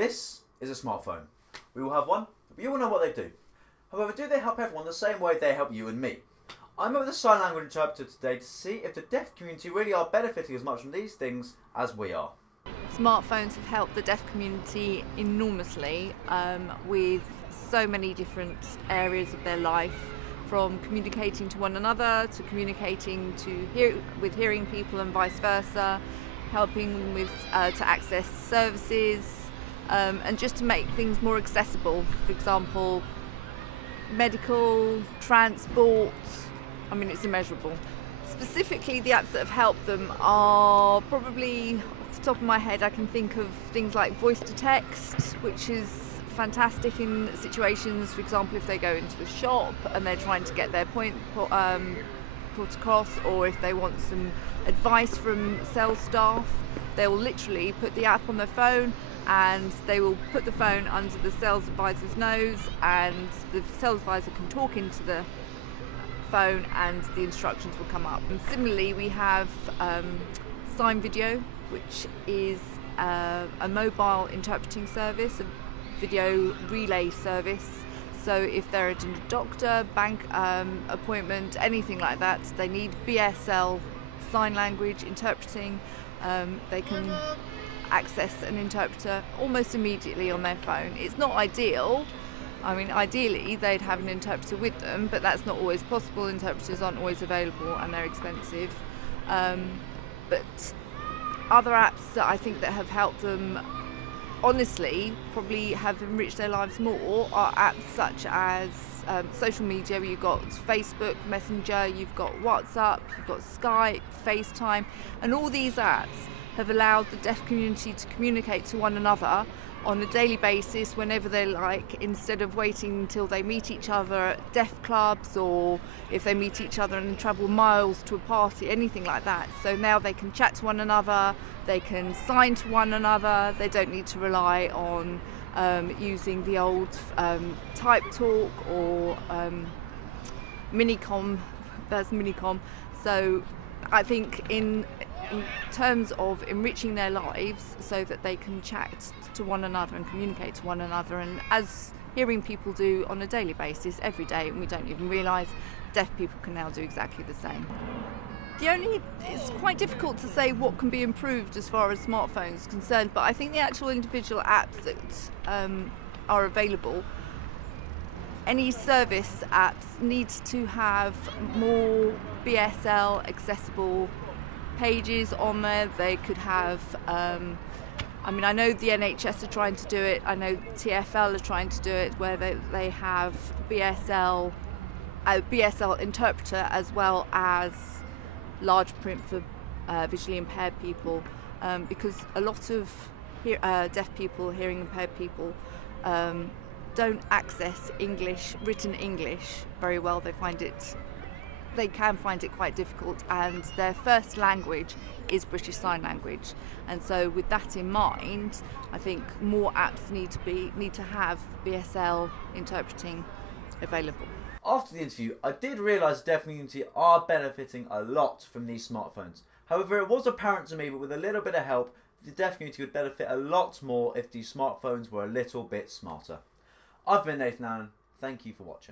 This is a smartphone. We all have one, but you all know what they do. However, do they help everyone the same way they help you and me? I'm with a sign language interpreter today to see if the deaf community really are benefiting as much from these things as we are. Smartphones have helped the deaf community enormously with so many different areas of their life, from communicating to one another to communicating with hearing people and vice versa, helping them with to access services and just to make things more accessible. For example, medical, transport. I mean, it's immeasurable. Specifically, the apps that have helped them are probably, off the top of my head, I can think of things like voice to text, which is fantastic in situations, for example, if they go into a shop and they're trying to get their point put across, or if they want some advice from sales staff, they will literally put the app on their phone and they will put the phone under the sales advisor's nose, and the sales advisor can talk into the phone and the instructions will come up. And similarly, we have Sign Video, which is a mobile interpreting service, a video relay service. So if they're at a doctor, bank appointment, anything like that, they need BSL sign language interpreting, they can access an interpreter almost immediately on their phone. It's not ideal. I mean, ideally they'd have an interpreter with them, but that's not always possible. Interpreters aren't always available and they're expensive. But other apps that I think that have helped them, honestly, probably have enriched their lives more are apps such as social media, where you've got Facebook, Messenger, you've got WhatsApp, you've got Skype, FaceTime, and all these apps have allowed the deaf community to communicate to one another on a daily basis whenever they like, instead of waiting until they meet each other at deaf clubs, or if they meet each other and travel miles to a party, anything like that. So now they can chat to one another, they can sign to one another, they don't need to rely on using the old type talk or Minicom. That's Minicom. So I think in terms of enriching their lives so that they can chat to one another and communicate to one another, and as hearing people do on a daily basis every day, and we don't even realise, deaf people can now do exactly the same. It's quite difficult to say what can be improved as far as smartphones are concerned, but I think the actual individual apps that are available, any service apps needs to have more BSL accessible pages on there. They could have, I mean, I know the NHS are trying to do it, I know TfL are trying to do it, where they have BSL interpreter as well as large print for visually impaired people, because a lot of deaf people, hearing impaired people, don't access written English very well. They can find it quite difficult, and their first language is British Sign Language. And so with that in mind, I think more apps need to have BSL interpreting available. After the interview, I did realise the deaf community are benefiting a lot from these smartphones. However, it was apparent to me that with a little bit of help, the deaf community would benefit a lot more if these smartphones were a little bit smarter. I've been Nathan Allen. Thank you for watching.